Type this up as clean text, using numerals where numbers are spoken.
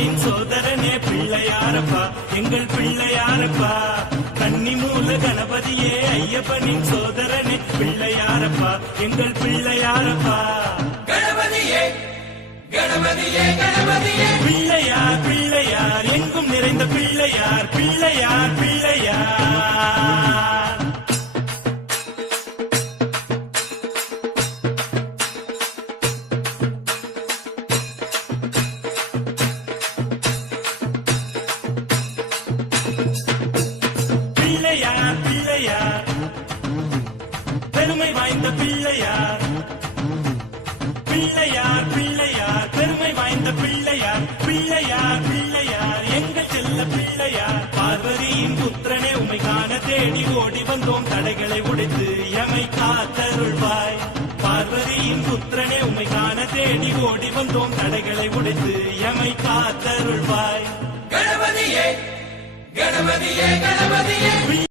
ஐயப்பனின் சோதரனே பிள்ளையாரப்பா எங்கள் பிள்ளையாரப்பா கன்னி மூல கணபதியே ஐயப்பனின் சோதரனே பிள்ளையாரப்பா எங்கள் பிள்ளையாரப்பா கணபதியே கணபதியே கணபதியே பிள்ளையார் பிள்ளையார் எங்கும் நிறைந்த பிள்ளையார் பிள்ளையார் பிள்ளையார் பிள்ளையார் பிள்ளையார் பெருமை வாய்ந்த பிள்ளையார் பிள்ளையார் பிள்ளையார் பெருமை வாய்ந்த பிள்ளையார் பிள்ளையார் பிள்ளையார் எங்கள் செல்ல பிள்ளையார் பார்வதியின் புத்திரனே உமை காண தேடி ஓடி வந்தோம் தடைகளை உடைத்து எமை காத்தருள்வாய் பார்வதியின் புத்திரனே உமை காண தேடி ஓடி வந்தோம் தடைகளை உடைத்து எமை காத்தருள்வாய் கணபதியே கணபதியே கணபதியே